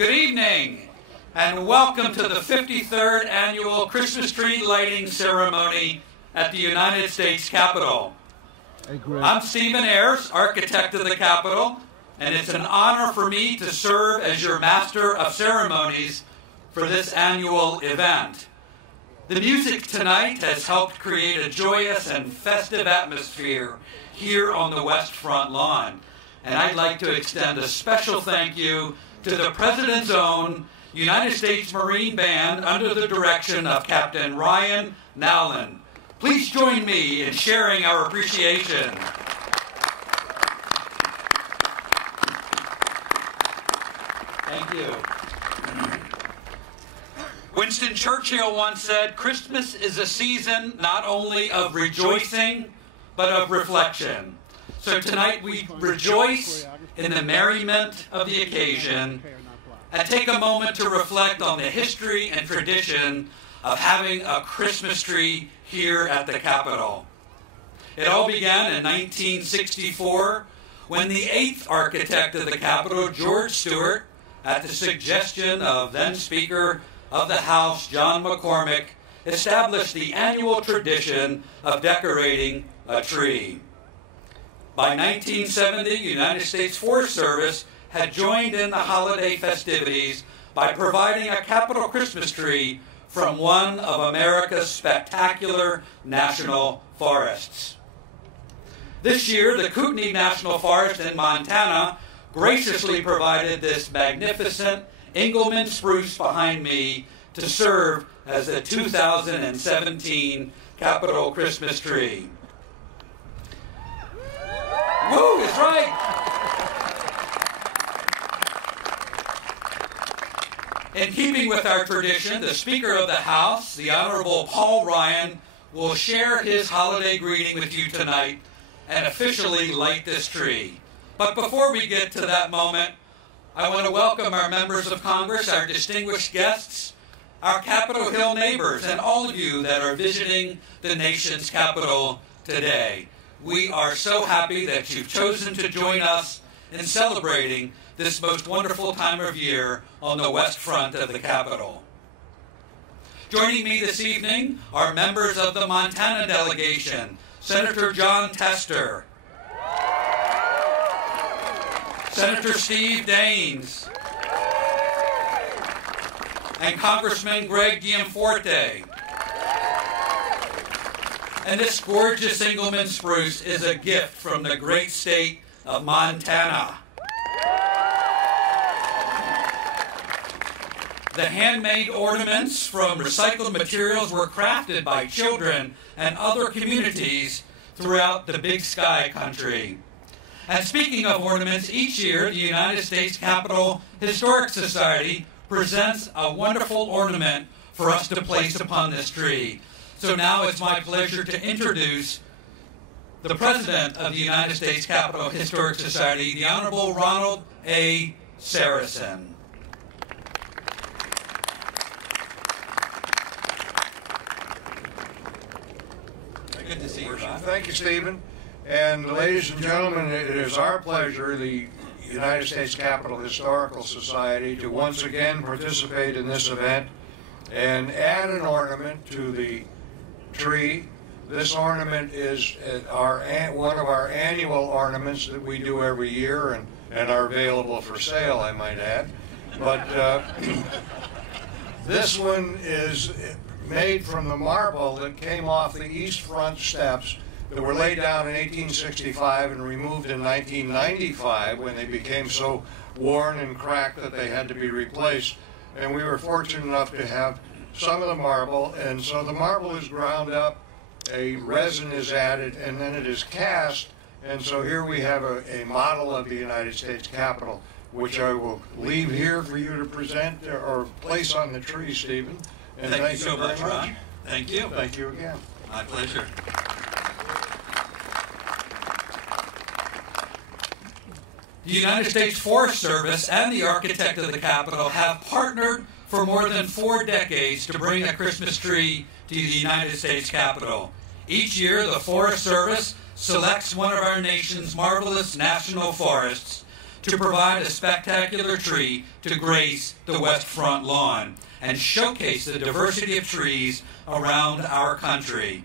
Good evening, and welcome to the 53rd Annual Christmas Tree Lighting Ceremony at the United States Capitol. I'm Stephen Ayers, architect of the Capitol, and it's an honor for me to serve as your Master of Ceremonies for this annual event. The music tonight has helped create a joyous and festive atmosphere here on the West Front lawn, and I'd like to extend a special thank you to the President's own United States Marine Band under the direction of Captain Ryan Nowlin. Please join me in sharing our appreciation. Thank you. Winston Churchill once said, "Christmas is a season not only of rejoicing, but of reflection." So tonight we rejoice in the merriment of the occasion and take a moment to reflect on the history and tradition of having a Christmas tree here at the Capitol. It all began in 1964 when the 8th architect of the Capitol, George Stewart, at the suggestion of then Speaker of the House, John McCormick, established the annual tradition of decorating a tree. By 1970, the United States Forest Service had joined in the holiday festivities by providing a Capitol Christmas tree from one of America's spectacular national forests. This year, the Kootenai National Forest in Montana graciously provided this magnificent Engelmann spruce behind me to serve as the 2017 Capitol Christmas tree. Woo, that's right. In keeping with our tradition, the Speaker of the House, the Honorable Paul Ryan, will share his holiday greeting with you tonight and officially light this tree. But before we get to that moment, I want to welcome our members of Congress, our distinguished guests, our Capitol Hill neighbors, and all of you that are visiting the nation's capital today. We are so happy that you've chosen to join us in celebrating this most wonderful time of year on the West Front of the Capitol. Joining me this evening are members of the Montana delegation, Senator John Tester, Senator Steve Daines, and Congressman Greg Gianforte. And this gorgeous Engelmann spruce is a gift from the great state of Montana. The handmade ornaments from recycled materials were crafted by children and other communities throughout the Big Sky country. And speaking of ornaments, each year the United States Capitol Historic Society presents a wonderful ornament for us to place upon this tree. So now it's my pleasure to introduce the President of the United States Capitol Historic Society, the Honorable Ronald A. Saracen. Good to see you, Ron. Thank you, Stephen. And ladies and gentlemen, it is our pleasure, the United States Capitol Historical Society, to once again participate in this event and add an ornament to the tree. This ornament is one of our annual ornaments that we do every year and are available for sale, I might add. But this one is made from the marble that came off the east front steps that were laid down in 1865 and removed in 1995 when they became so worn and cracked that they had to be replaced. And we were fortunate enough to have some of the marble, and so the marble is ground up, a resin is added, and then it is cast. And so here we have a model of the United States Capitol, which I will leave here for you to present or place on the tree, Stephen. And thank you so much, Ron. Thank you. Thank you again. My pleasure. The United States Forest Service and the architect of the Capitol have partnered for more than 4 decades to bring a Christmas tree to the United States Capitol. Each year, the Forest Service selects one of our nation's marvelous national forests to provide a spectacular tree to grace the west front lawn and showcase the diversity of trees around our country.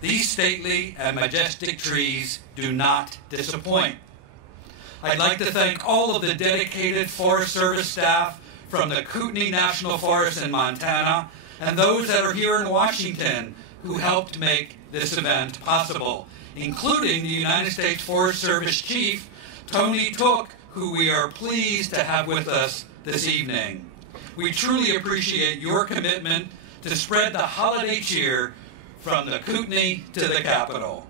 These stately and majestic trees do not disappoint. I'd like to thank all of the dedicated Forest Service staff from the Kootenai National Forest in Montana and those that are here in Washington who helped make this event possible, including the United States Forest Service Chief, Tony Took, who we are pleased to have with us this evening. We truly appreciate your commitment to spread the holiday cheer from the Kootenai to the Capitol.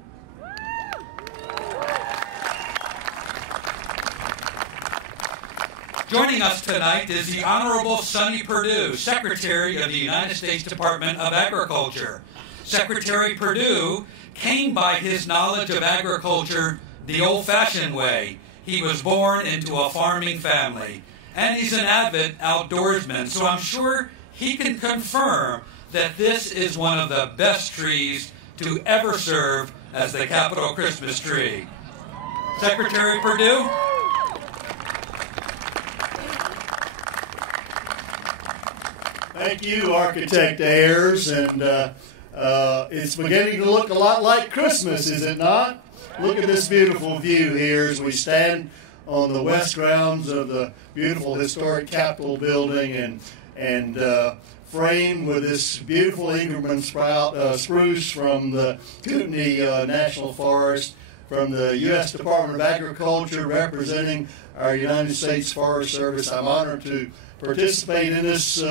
Joining us tonight is the Honorable Sonny Perdue, Secretary of the United States Department of Agriculture. Secretary Perdue came by his knowledge of agriculture the old-fashioned way. He was born into a farming family, and he's an avid outdoorsman, so I'm sure he can confirm that this is one of the best trees to ever serve as the Capitol Christmas tree. Secretary Perdue? Thank you, Architect Ayers, and it's beginning to look a lot like Christmas, is it not? Look at this beautiful view here as we stand on the west grounds of the beautiful historic Capitol building and framed with this beautiful Ingerman spruce from the Kootenai National Forest, from the U.S. Department of Agriculture representing our United States Forest Service. I'm honored to participate in this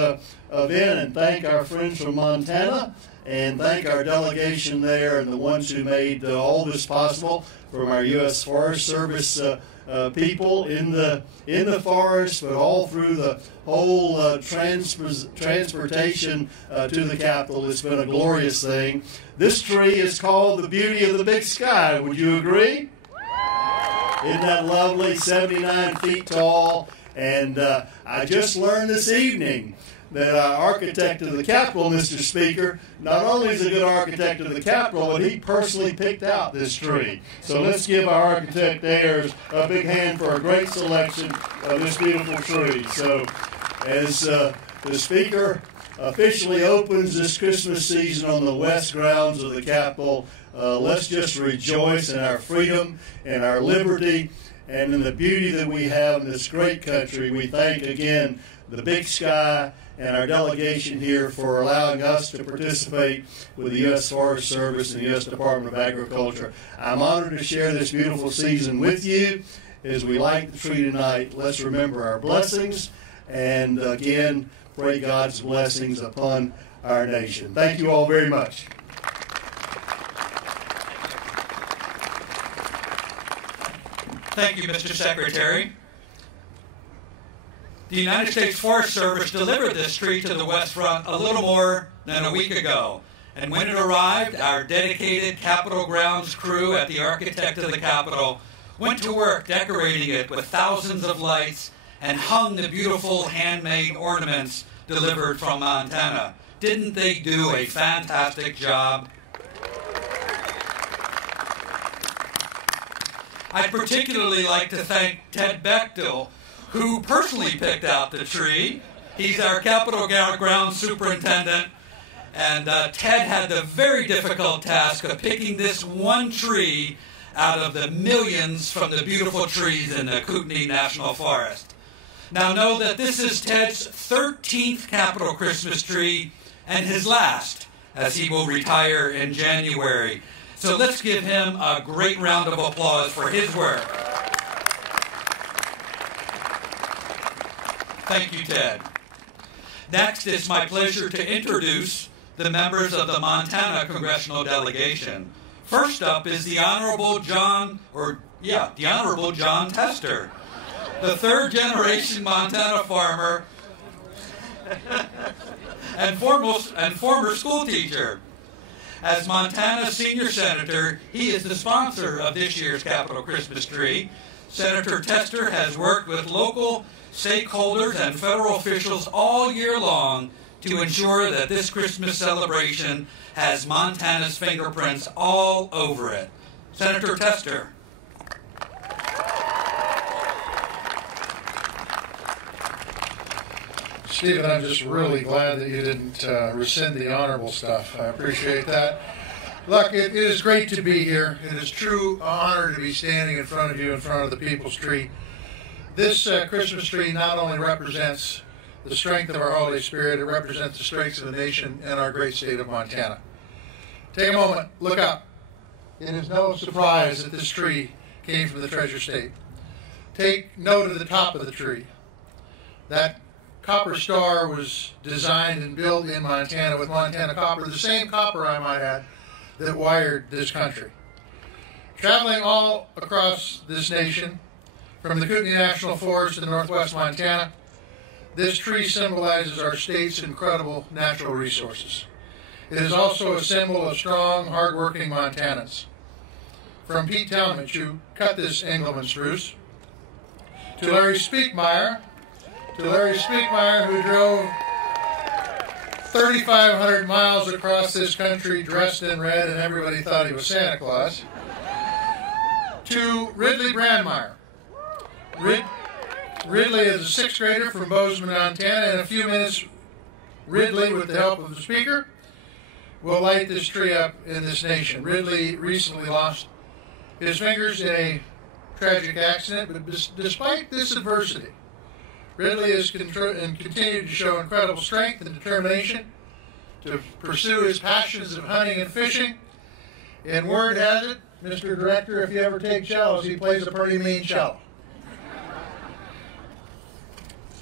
event and thank our friends from Montana and thank our delegation there and the ones who made all this possible, from our U.S. Forest Service people in the forest, but all through the whole transportation to the Capitol. It's been a glorious thing. This tree is called the Beauty of the Big Sky. Would you agree? Isn't that lovely? 79 feet tall. And I just learned this evening that our architect of the Capitol, Mr. Speaker, not only is a good architect of the Capitol, but he personally picked out this tree. So let's give our architect Ayers a big hand for a great selection of this beautiful tree. So as the Speaker officially opens this Christmas season on the west grounds of the Capitol, let's just rejoice in our freedom and our liberty and in the beauty that we have in this great country. We thank again the Big Sky and our delegation here for allowing us to participate with the U.S. Forest Service and the U.S. Department of Agriculture. I'm honored to share this beautiful season with you. As we light the tree tonight, let's remember our blessings and again pray God's blessings upon our nation. Thank you all very much. Thank you, Mr. Secretary. The United States Forest Service delivered this tree to the West Front a little more than a week ago. And when it arrived, our dedicated Capitol Grounds crew at the Architect of the Capitol went to work decorating it with thousands of lights and hung the beautiful handmade ornaments delivered from Montana. Didn't they do a fantastic job? I'd particularly like to thank Ted Bechtel, who personally picked out the tree. He's our Capitol Grounds Superintendent, and Ted had the very difficult task of picking this one tree out of the millions from the beautiful trees in the Kootenai National Forest. Now know that this is Ted's 13th Capitol Christmas tree and his last, as he will retire in January. So let's give him a great round of applause for his work. Thank you, Ted. Next, it's my pleasure to introduce the members of the Montana Congressional Delegation. First up is the Honorable John Tester, the third-generation Montana farmer and former school teacher. As Montana's senior senator, he is the sponsor of this year's Capitol Christmas tree. Senator Tester has worked with local stakeholders and federal officials all year long to ensure that this Christmas celebration has Montana's fingerprints all over it. Senator Tester. Stephen, I'm just really glad that you didn't rescind the honorable stuff. I appreciate that. Look, it is great to be here. It is a true honor to be standing in front of you, in front of the People's Tree. This Christmas tree not only represents the strength of our holiday spirit, it represents the strengths of the nation and our great state of Montana. Take a moment, look up. It is no surprise that this tree came from the Treasure State. Take note of the top of the tree. That copper star was designed and built in Montana with Montana copper, the same copper, I might add, that wired this country. Traveling all across this nation, from the Kootenai National Forest in northwest Montana, this tree symbolizes our state's incredible natural resources. It is also a symbol of strong, hard-working Montanans. From Pete Talmadge, who cut this Engelmann spruce, to Larry Speakmeyer, who drove 3,500 miles across this country dressed in red and everybody thought he was Santa Claus, to Ridley Brandmeier. Ridley is a sixth grader from Bozeman, Montana. In a few minutes, Ridley, with the help of the speaker, will light this tree up in this nation. Ridley recently lost his fingers in a tragic accident, but despite this adversity, Ridley has continued to show incredible strength and determination to pursue his passions of hunting and fishing. And word has it, Mr. Director, if you ever take cellos, he plays a pretty mean cello.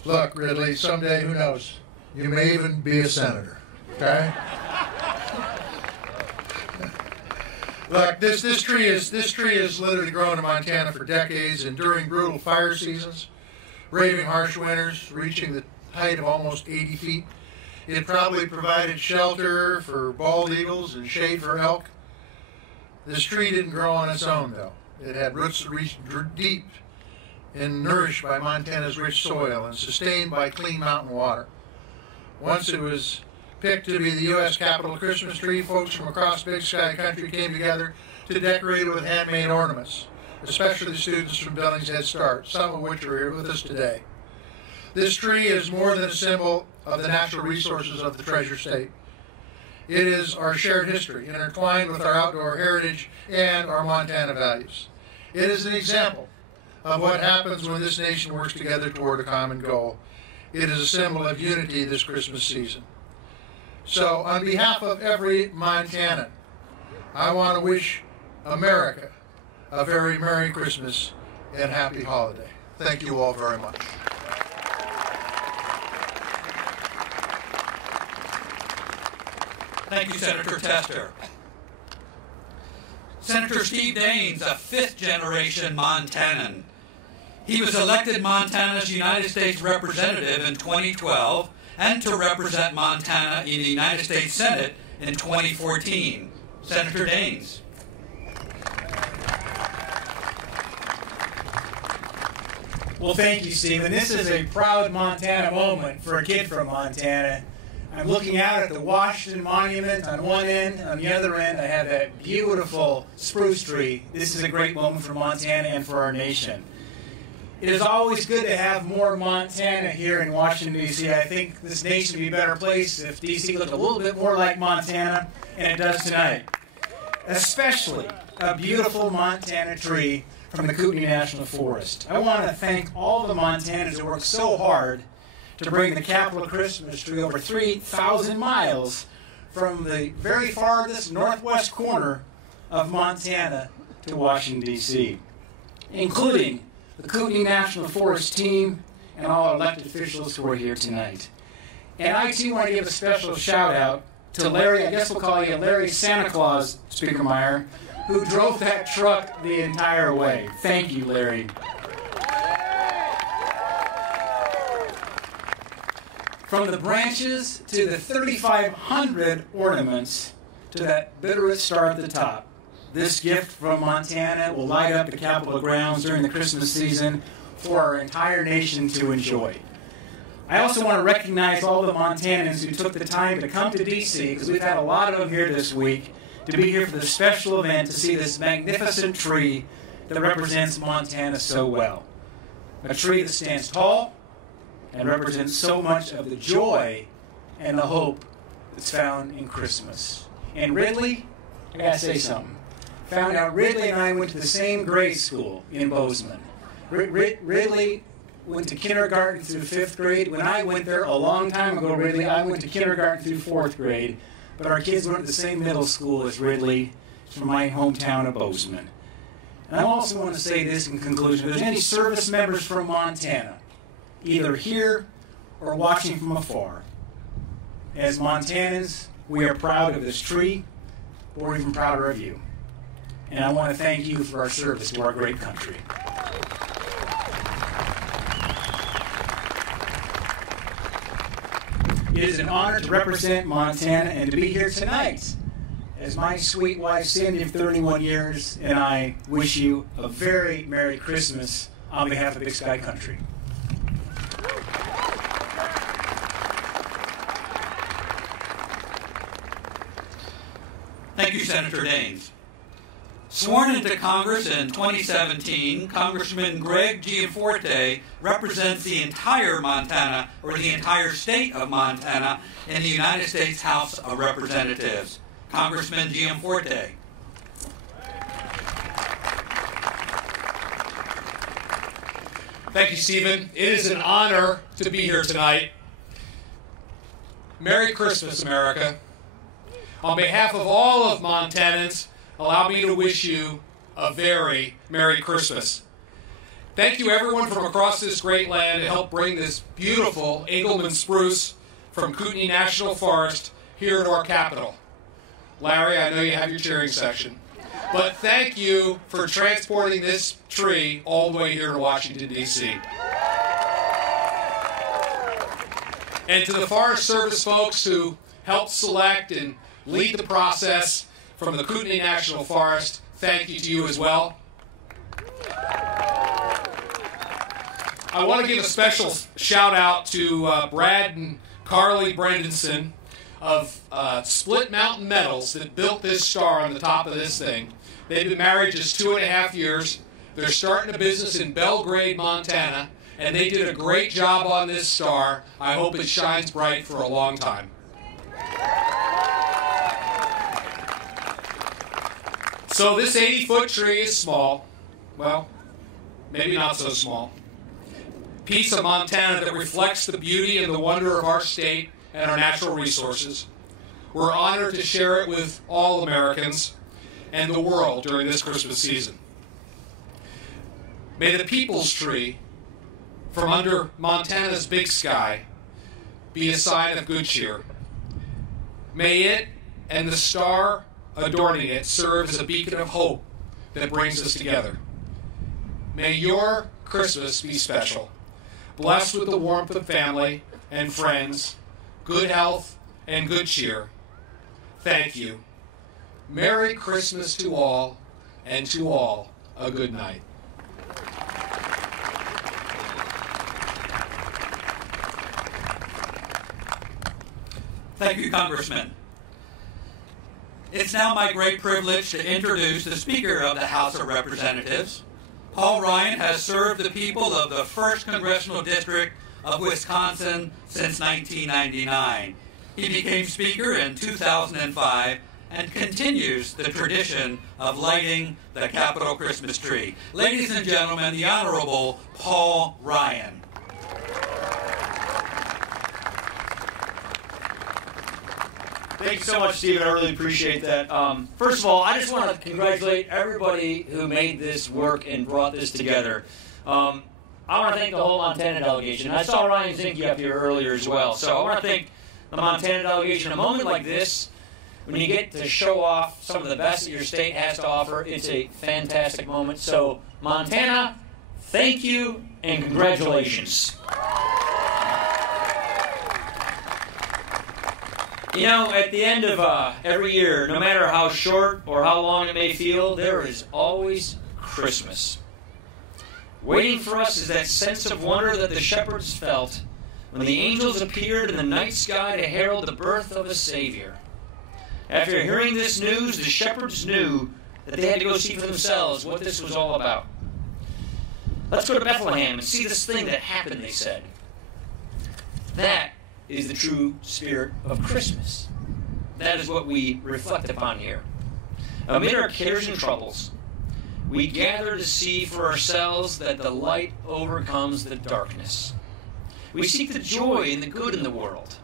Look, Ridley, someday, who knows, you may even be a senator, okay? Look, this tree is literally grown in Montana for decades, enduring brutal fire seasons, braving harsh winters, reaching the height of almost 80 feet. It probably provided shelter for bald eagles and shade for elk. This tree didn't grow on its own, though. It had roots that reached deep and nourished by Montana's rich soil and sustained by clean mountain water. Once it was picked to be the U.S. Capitol Christmas tree, folks from across Big Sky country came together to decorate it with handmade ornaments, especially students from Billings Head Start, some of which are here with us today. This tree is more than a symbol of the natural resources of the Treasure State. It is our shared history, intertwined with our outdoor heritage and our Montana values. It is an example of what happens when this nation works together toward a common goal. It is a symbol of unity this Christmas season. So, on behalf of every Montanan, I want to wish America a very Merry Christmas and Happy Holiday. Thank you all very much. Thank you, Senator Tester. Senator Steve Daines, a fifth-generation Montanan. He was elected Montana's United States Representative in 2012 and to represent Montana in the United States Senate in 2014. Senator Daines. Well, thank you, Stephen. This is a proud Montana moment for a kid from Montana. I'm looking out at the Washington Monument on one end. On the other end, I have that beautiful spruce tree. This is a great moment for Montana and for our nation. It is always good to have more Montana here in Washington, D.C. I think this nation would be a better place if D.C. looked a little bit more like Montana, and it does tonight. Especially a beautiful Montana tree from the Kootenai National Forest. I want to thank all the Montanans who worked so hard to bring the Capitol Christmas tree over 3,000 miles from the very farthest northwest corner of Montana to Washington, D.C., including the Kootenai National Forest team and all elected officials who are here tonight. And I, too, want to give a special shout-out to Larry, I guess we'll call you Larry Santa Claus, Speaker Meyer, who drove that truck the entire way. Thank you, Larry. From the branches to the 3,500 ornaments to that bitterest star at the top, this gift from Montana will light up the Capitol grounds during the Christmas season for our entire nation to enjoy. I also want to recognize all the Montanans who took the time to come to D.C., because we've had a lot of them here this week, to be here for this special event to see this magnificent tree that represents Montana so well. A tree that stands tall, and represents so much of the joy and the hope that's found in Christmas. And Ridley, I gotta say something. Found out Ridley and I went to the same grade school in Bozeman. Ridley went to kindergarten through 5th grade. When I went there a long time ago, Ridley, I went to kindergarten through 4th grade. But our kids went to the same middle school as Ridley from my hometown of Bozeman. And I also want to say this in conclusion. If there's any service members from Montana, either here or watching from afar, as Montanans, we are proud of this tree. We're even prouder of you. And I want to thank you for our service to our great country. It is an honor to represent Montana and to be here tonight as my sweet wife, Cindy, of 31 years, and I wish you a very Merry Christmas on behalf of Big Sky Country. Thank you, Senator Daines. Sworn into Congress in 2017, Congressman Greg Gianforte represents the entire Montana, or the entire state of Montana, in the United States House of Representatives. Congressman Gianforte. Thank you, Stephen. It is an honor to be here tonight. Merry Christmas, America. On behalf of all of Montanans, allow me to wish you a very Merry Christmas. Thank you, everyone from across this great land to help bring this beautiful Engelmann spruce from Kootenai National Forest here to our capital. Larry, I know you have your cheering section. But thank you for transporting this tree all the way here to Washington, D.C. And to the Forest Service folks who helped select and lead the process from the Kootenai National Forest, thank you to you as well. I want to give a special shout out to Brad and Carly Brendanson of Split Mountain Metals that built this star on the top of this thing. They've been married just 2.5 years. They're starting a business in Belgrade, Montana, and they did a great job on this star. I hope it shines bright for a long time. So this 80-foot tree is small. Well, maybe not so small. Piece of Montana that reflects the beauty and the wonder of our state and our natural resources. We're honored to share it with all Americans and the world during this Christmas season. May the people's tree from under Montana's big sky be a sign of good cheer. May it and the star adorning it serve as a beacon of hope that brings us together. May your Christmas be special, blessed with the warmth of family and friends, good health, and good cheer. Thank you. Merry Christmas to all, and to all a good night. Thank you, Congressman. It's now my great privilege to introduce the Speaker of the House of Representatives. Paul Ryan has served the people of the 1st Congressional District of Wisconsin since 1999. He became Speaker in 2005 and continues the tradition of lighting the Capitol Christmas tree. Ladies and gentlemen, the Honorable Paul Ryan. Thank you so much, Stephen. I really appreciate that. First of all, I just want to congratulate everybody who made this work and brought this together. I want to thank the whole Montana delegation. I saw Ryan Zinke up here earlier as well. So I want to thank the Montana delegation. A moment like this, when you get to show off some of the best that your state has to offer, it's a fantastic moment. So Montana, thank you and congratulations. You know, at the end of every year, no matter how short or how long it may feel, there is always Christmas. Waiting for us is that sense of wonder that the shepherds felt when the angels appeared in the night sky to herald the birth of a Savior. After hearing this news, the shepherds knew that they had to go see for themselves what this was all about. Let's go to Bethlehem and see this thing that happened, they said. That is the true spirit of Christmas. That is what we reflect upon here. Amid our cares and troubles, we gather to see for ourselves that the light overcomes the darkness. We seek the joy and the good in the world.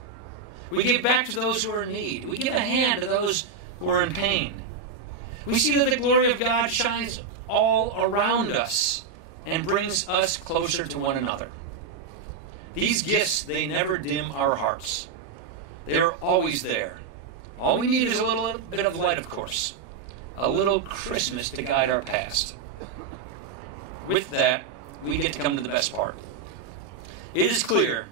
We give back to those who are in need. We give a hand to those who are in pain. We see that the glory of God shines all around us and brings us closer to one another. These gifts, they never dim our hearts. They are always there. All we need is a little bit of light, of course. A little Christmas to guide our past. With that, we get to come to the best part. It is clear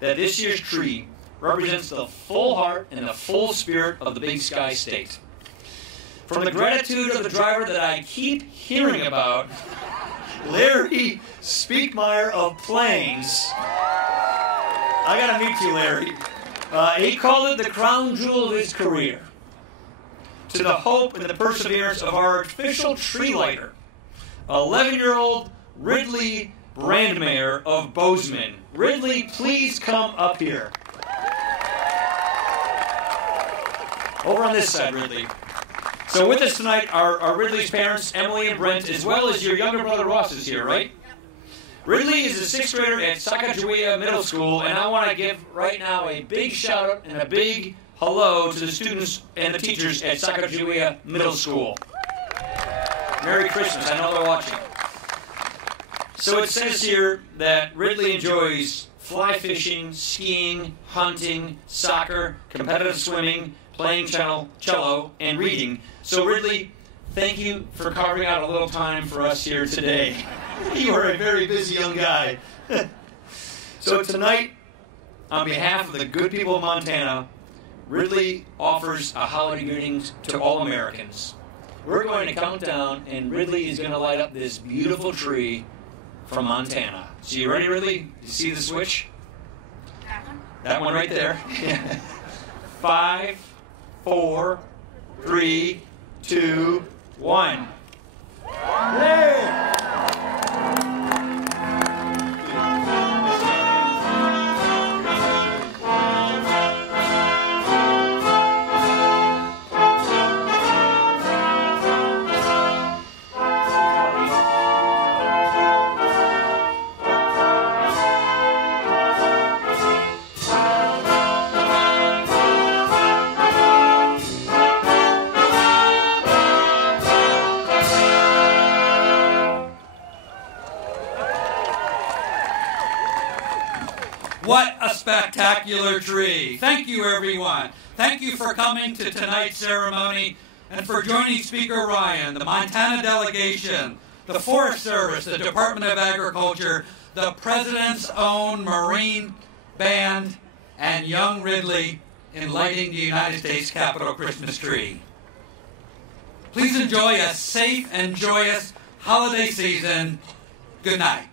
that this year's tree represents the full heart and the full spirit of the Big Sky State. From the gratitude of the driver that I keep hearing about, Larry Speakmeyer of Plains. I gotta meet you, Larry. He called it the crown jewel of his career. To the hope and the perseverance of our official tree lighter, 11-year-old Ridley Brandmeier of Bozeman. Ridley, please come up here. Over on this side, Ridley. So with us tonight are Ridley's parents, Emily and Brent, as well as your younger brother Ross is here, right? Ridley is a 6th grader at Sacagawea Middle School, and I want to give right now a big shout out and a big hello to the students and the teachers at Sacagawea Middle School. Merry Christmas, I know they're watching. So it says here that Ridley enjoys fly fishing, skiing, hunting, soccer, competitive swimming, playing cello, and reading. So Ridley, thank you for carving out a little time for us here today. You are a very busy young guy. So tonight, on behalf of the good people of Montana, Ridley offers a holiday greetings to all Americans. We're going to count down, and Ridley is going to light up this beautiful tree from Montana. So you ready, Ridley? You see the switch? That one? That one right there. 5, 4, 3, 2, 1. Yay! What a spectacular tree. Thank you, everyone. Thank you for coming to tonight's ceremony and for joining Speaker Ryan, the Montana delegation, the Forest Service, the Department of Agriculture, the President's own Marine Band, and young Ridley in lighting the United States Capitol Christmas tree. Please enjoy a safe and joyous holiday season. Good night.